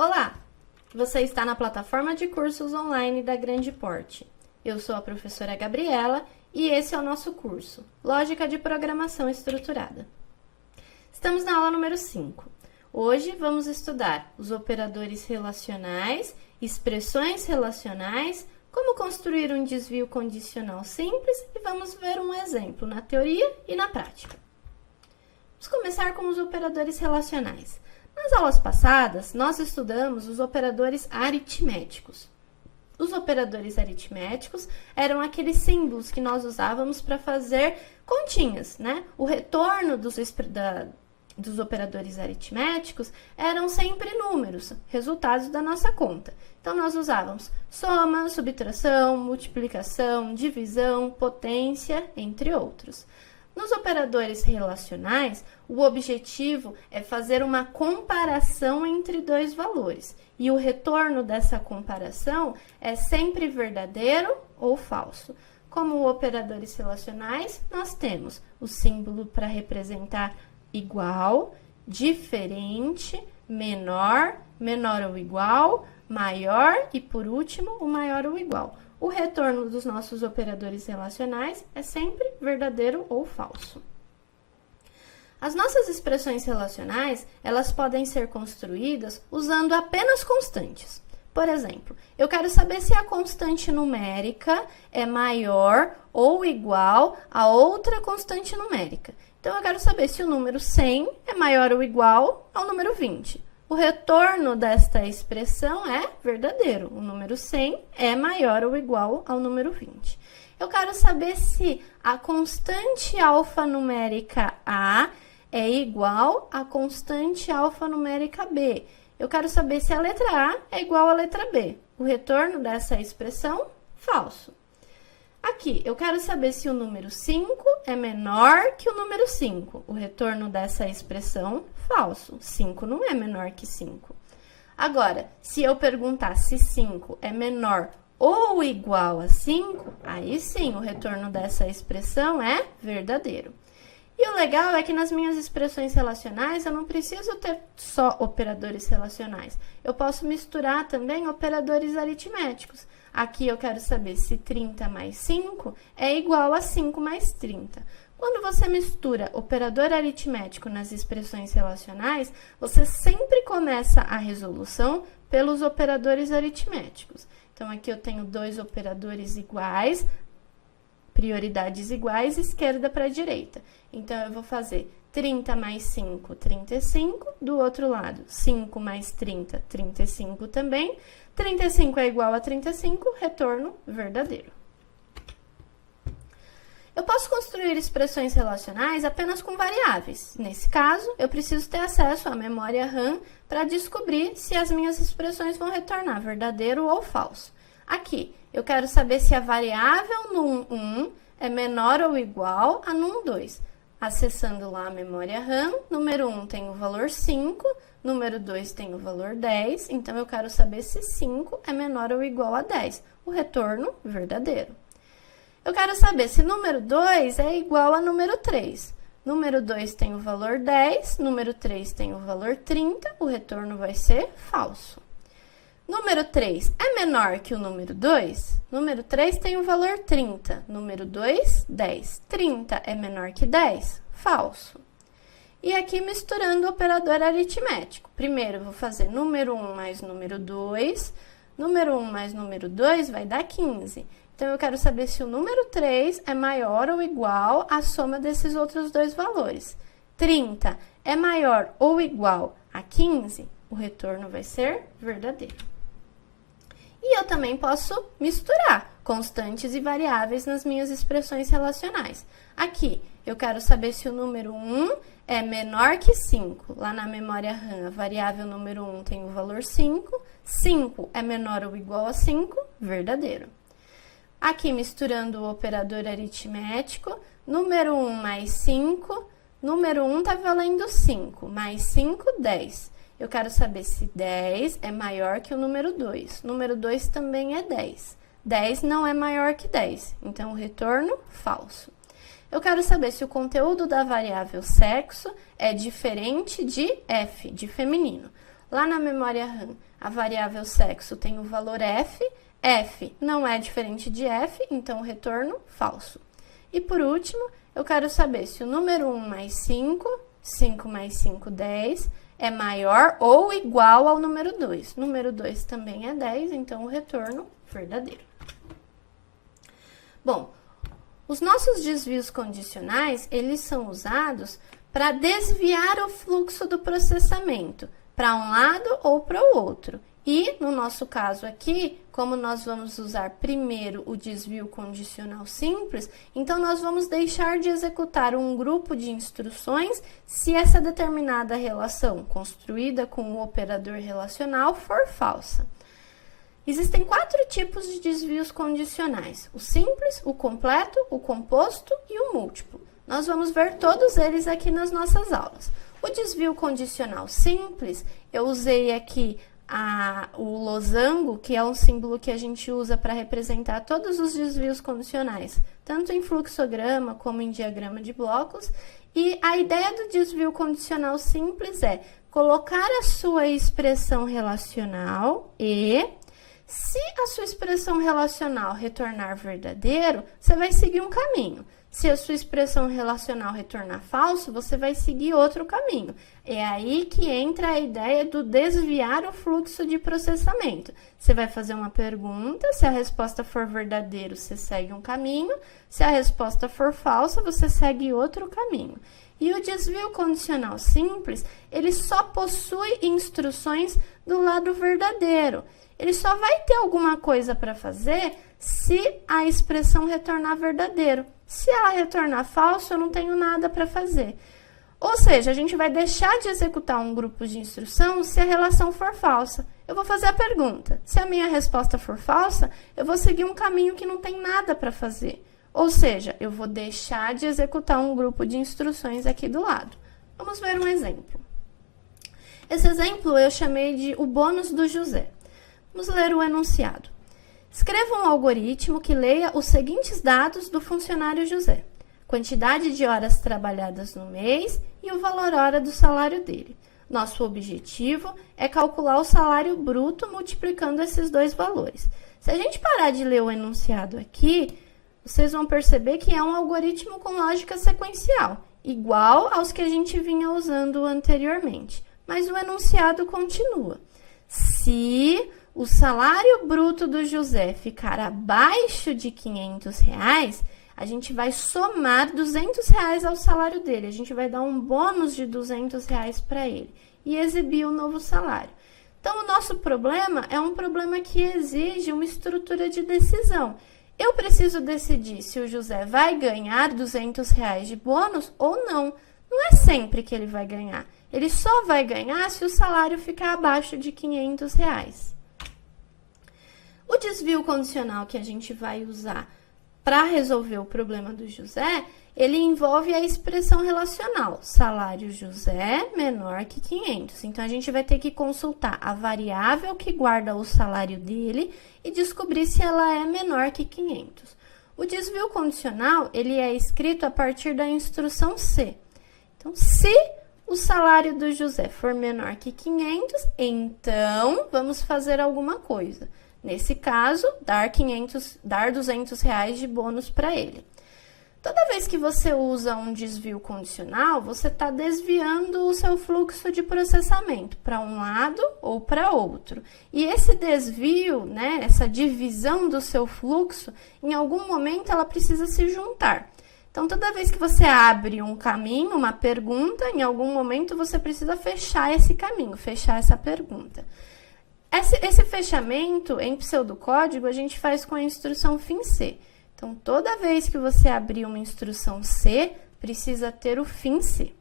Olá! Você está na plataforma de cursos online da Grande Porte. Eu sou a professora Gabriela e esse é o nosso curso, Lógica de Programação Estruturada. Estamos na aula número 5. Hoje vamos estudar os operadores relacionais, expressões relacionais, como construir um desvio condicional simples e vamos ver um exemplo na teoria e na prática. Vamos começar com os operadores relacionais. Nas aulas passadas, nós estudamos os operadores aritméticos. Os operadores aritméticos eram aqueles símbolos que nós usávamos para fazer continhas, né? O retorno dos operadores aritméticos eram sempre números, resultados da nossa conta. Então, nós usávamos soma, subtração, multiplicação, divisão, potência, entre outros. Nos operadores relacionais, o objetivo é fazer uma comparação entre dois valores e o retorno dessa comparação é sempre verdadeiro ou falso. Como operadores relacionais, nós temos o símbolo para representar igual, diferente, menor, menor ou igual, maior e, por último, o maior ou igual. O retorno dos nossos operadores relacionais é sempre verdadeiro ou falso. As nossas expressões relacionais, elas podem ser construídas usando apenas constantes. Por exemplo, eu quero saber se a constante numérica é maior ou igual a outra constante numérica. Então, eu quero saber se o número 100 é maior ou igual ao número 20. O retorno desta expressão é verdadeiro. O número 100 é maior ou igual ao número 20. Eu quero saber se a constante alfanumérica A é igual à constante alfanumérica B. Eu quero saber se a letra A é igual à letra B. O retorno dessa expressão, falso. Aqui, eu quero saber se o número 5 é menor que o número 5. O retorno dessa expressão, falso. 5 não é menor que 5. Agora, se eu perguntar se 5 é menor ou igual a 5, aí sim, o retorno dessa expressão é verdadeiro. E o legal é que nas minhas expressões relacionais, eu não preciso ter só operadores relacionais. Eu posso misturar também operadores aritméticos. Aqui eu quero saber se 30 mais 5 é igual a 5 mais 30. Quando você mistura operador aritmético nas expressões relacionais, você sempre começa a resolução pelos operadores aritméticos. Então, aqui eu tenho dois operadores iguais, prioridades iguais, esquerda para direita. Então, eu vou fazer 30 mais 5, 35. Do outro lado, 5 mais 30, 35 também. 35 é igual a 35, retorno verdadeiro. Eu posso construir expressões relacionais apenas com variáveis. Nesse caso, eu preciso ter acesso à memória RAM para descobrir se as minhas expressões vão retornar verdadeiro ou falso. Aqui, eu quero saber se a variável num1 é menor ou igual a num2. Acessando lá a memória RAM, número 1 tem o valor 5, número 2 tem o valor 10, então eu quero saber se 5 é menor ou igual a 10. O retorno, verdadeiro. Eu quero saber se número 2 é igual a número 3. Número 2 tem o valor 10, número 3 tem o valor 30, o retorno vai ser falso. Número 3 é menor que o número 2? Número 3 tem o valor 30, número 2, 10. 30 é menor que 10? Falso. E aqui misturando o operador aritmético. Primeiro, eu vou fazer número 1 mais número 2. Número 1 mais número 2 vai dar 15. Então, eu quero saber se o número 3 é maior ou igual à soma desses outros dois valores. 30 é maior ou igual a 15? O retorno vai ser verdadeiro. E eu também posso misturar constantes e variáveis nas minhas expressões relacionais. Aqui, eu quero saber se o número 1 é menor que 5. Lá na memória RAM, a variável número 1 tem o valor 5. 5 é menor ou igual a 5, verdadeiro. Aqui, misturando o operador aritmético, número 1 mais 5, número 1 está valendo 5, mais 5, 10. Eu quero saber se 10 é maior que o número 2. Número 2 também é 10. 10 não é maior que 10, então o retorno, falso. Eu quero saber se o conteúdo da variável sexo é diferente de F, de feminino. Lá na memória RAM, a variável sexo tem o valor f, f não é diferente de f, então o retorno falso. E por último, eu quero saber se o número 1 mais 5, 5 mais 5, 10, é maior ou igual ao número 2. Número 2 também é 10, então o retorno verdadeiro. Bom, os nossos desvios condicionais, eles são usados para desviar o fluxo do processamento para um lado ou para o outro. E, no nosso caso aqui, como nós vamos usar primeiro o desvio condicional simples, então nós vamos deixar de executar um grupo de instruções se essa determinada relação construída com o operador relacional for falsa. Existem 4 tipos de desvios condicionais: o simples, o completo, o composto e o múltiplo. Nós vamos ver todos eles aqui nas nossas aulas. O desvio condicional simples, eu usei aqui o losango, que é um símbolo que a gente usa para representar todos os desvios condicionais, tanto em fluxograma como em diagrama de blocos. E a ideia do desvio condicional simples é colocar a sua expressão relacional e, se a sua expressão relacional retornar verdadeiro, você vai seguir um caminho. Se a sua expressão relacional retornar falso, você vai seguir outro caminho. É aí que entra a ideia do desviar o fluxo de processamento. Você vai fazer uma pergunta, se a resposta for verdadeiro, você segue um caminho, se a resposta for falsa, você segue outro caminho. E o desvio condicional simples, ele só possui instruções do lado verdadeiro. Ele só vai ter alguma coisa para fazer se a expressão retornar verdadeiro. Se ela retornar falso, eu não tenho nada para fazer. Ou seja, a gente vai deixar de executar um grupo de instrução se a relação for falsa. Eu vou fazer a pergunta. Se a minha resposta for falsa, eu vou seguir um caminho que não tem nada para fazer. Ou seja, eu vou deixar de executar um grupo de instruções aqui do lado. Vamos ver um exemplo. Esse exemplo eu chamei de o bônus do José. Vamos ler o enunciado. Escreva um algoritmo que leia os seguintes dados do funcionário José: quantidade de horas trabalhadas no mês e o valor hora do salário dele. Nosso objetivo é calcular o salário bruto multiplicando esses dois valores. Se a gente parar de ler o enunciado aqui, vocês vão perceber que é um algoritmo com lógica sequencial, igual aos que a gente vinha usando anteriormente. Mas o enunciado continua. Se o salário bruto do José ficar abaixo de R$500, a gente vai somar R$200 ao salário dele. A gente vai dar um bônus de R$200 para ele e exibir o novo salário. Então, o nosso problema é um problema que exige uma estrutura de decisão. Eu preciso decidir se o José vai ganhar R$200 de bônus ou não. Não é sempre que ele vai ganhar. Ele só vai ganhar se o salário ficar abaixo de R$500. O desvio condicional que a gente vai usar para resolver o problema do José, ele envolve a expressão relacional, salário José menor que 500. Então, a gente vai ter que consultar a variável que guarda o salário dele e descobrir se ela é menor que 500. O desvio condicional, ele é escrito a partir da instrução C. Então, se o salário do José for menor que 500, então, vamos fazer alguma coisa. Nesse caso, dar R$200 de bônus para ele. Toda vez que você usa um desvio condicional, você está desviando o seu fluxo de processamento para um lado ou para outro. E esse desvio, né, essa divisão do seu fluxo, em algum momento ela precisa se juntar. Então, toda vez que você abre um caminho, uma pergunta, em algum momento você precisa fechar esse caminho, fechar essa pergunta. Esse fechamento em pseudocódigo a gente faz com a instrução fim C. Então, toda vez que você abrir uma instrução C, precisa ter o fim C.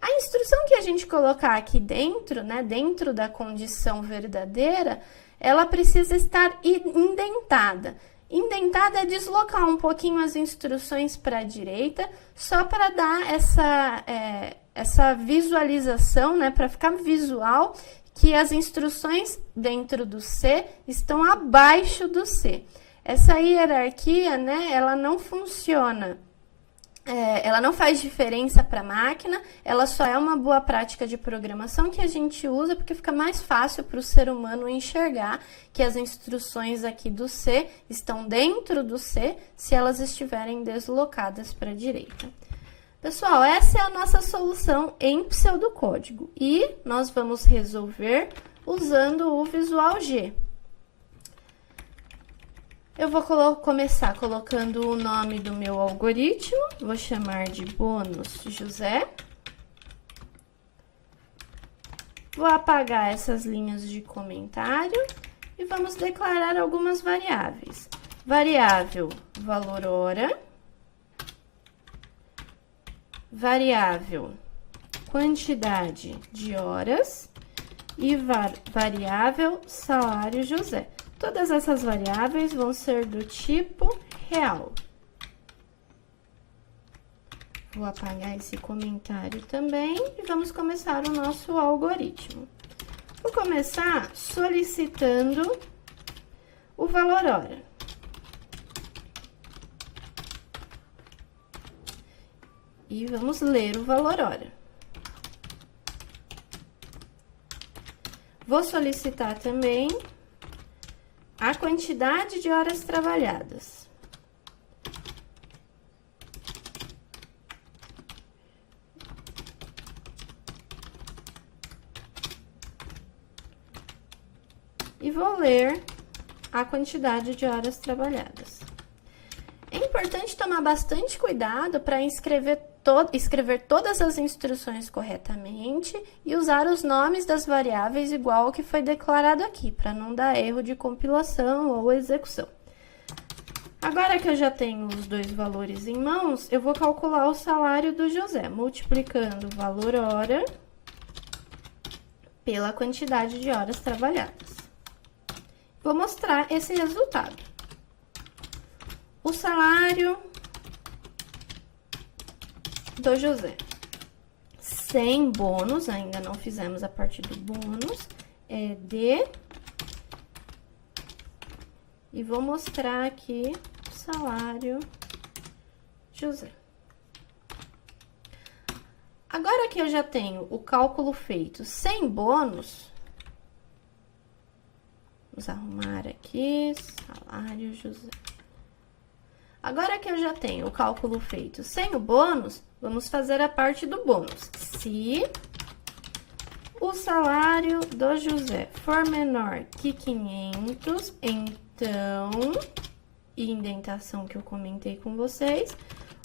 A instrução que a gente colocar aqui dentro, né, dentro da condição verdadeira, ela precisa estar indentada. Indentada é deslocar um pouquinho as instruções para a direita, só para dar essa visualização, né, para ficar visual, que as instruções dentro do C estão abaixo do C. Essa hierarquia, né, ela não funciona ela não faz diferença para a máquina, ela só é uma boa prática de programação que a gente usa porque fica mais fácil para o ser humano enxergar que as instruções aqui do C estão dentro do C se elas estiverem deslocadas para a direita. Pessoal, essa é a nossa solução em pseudocódigo e nós vamos resolver usando o Visual G. Eu vou começar colocando o nome do meu algoritmo, vou chamar de bônus José. Vou apagar essas linhas de comentário e vamos declarar algumas variáveis. Variável valor hora, variável quantidade de horas e variável salário José. Todas essas variáveis vão ser do tipo real. Vou apagar esse comentário também e vamos começar o nosso algoritmo. Vou começar solicitando o valor hora. E vamos ler o valor hora. Vou solicitar também a quantidade de horas trabalhadas. E vou ler a quantidade de horas trabalhadas. É importante tomar bastante cuidado para escrever todas as instruções corretamente e usar os nomes das variáveis igual ao que foi declarado aqui, para não dar erro de compilação ou execução. Agora que eu já tenho os dois valores em mãos, eu vou calcular o salário do José, multiplicando o valor hora pela quantidade de horas trabalhadas. Vou mostrar esse resultado. O salário do José, sem bônus, ainda não fizemos a parte do bônus, é de... E vou mostrar aqui o salário José. Agora que eu já tenho o cálculo feito sem bônus, vamos arrumar aqui, salário José. Agora que eu já tenho o cálculo feito sem o bônus, vamos fazer a parte do bônus. Se o salário do José for menor que 500, então, indentação que eu comentei com vocês,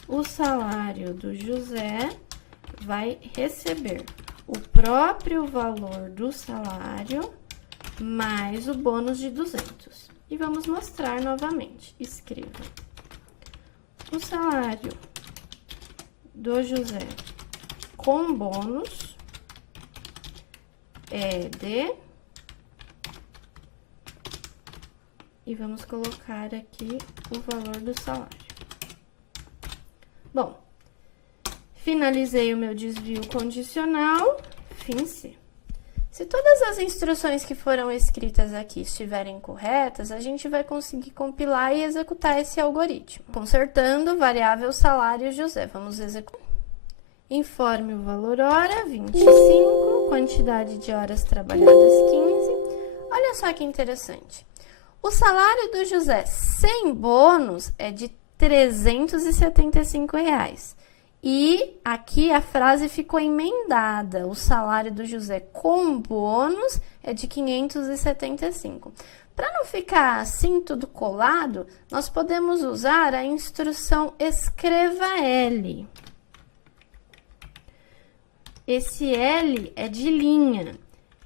o salário do José vai receber o próprio valor do salário mais o bônus de 200. E vamos mostrar novamente. Escreva. O salário do José com bônus é de... E vamos colocar aqui o valor do salário. Bom, finalizei o meu desvio condicional, fim C. Se todas as instruções que foram escritas aqui estiverem corretas, a gente vai conseguir compilar e executar esse algoritmo. Consertando, variável salário José. Vamos executar. Informe o valor hora, 25, quantidade de horas trabalhadas, 15. Olha só que interessante. O salário do José sem bônus é de R$ 375. E aqui a frase ficou emendada. O salário do José com bônus é de 575. Para não ficar assim tudo colado, nós podemos usar a instrução escreva L. Esse L é de linha.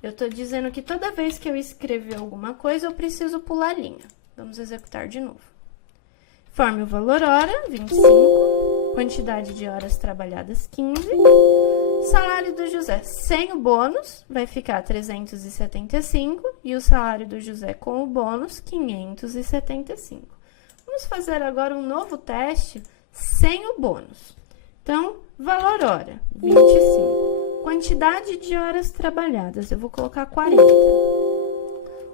Eu estou dizendo que toda vez que eu escrever alguma coisa, eu preciso pular linha. Vamos executar de novo. Forme o valor hora, 25, quantidade de horas trabalhadas, 15. Salário do José sem o bônus vai ficar 375 e o salário do José com o bônus, 575. Vamos fazer agora um novo teste sem o bônus. Então, valor hora, 25. Quantidade de horas trabalhadas, eu vou colocar 40.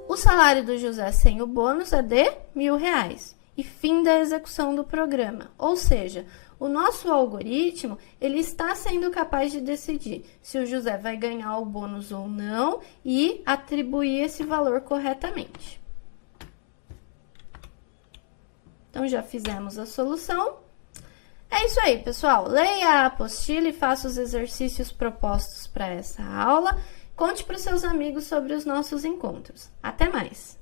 O salário do José sem o bônus é de R$ 1.000. e fim da execução do programa. Ou seja, o nosso algoritmo, ele está sendo capaz de decidir se o José vai ganhar o bônus ou não e atribuir esse valor corretamente. Então, já fizemos a solução. É isso aí, pessoal. Leia a apostila e faça os exercícios propostos para essa aula. Conte para os seus amigos sobre os nossos encontros. Até mais!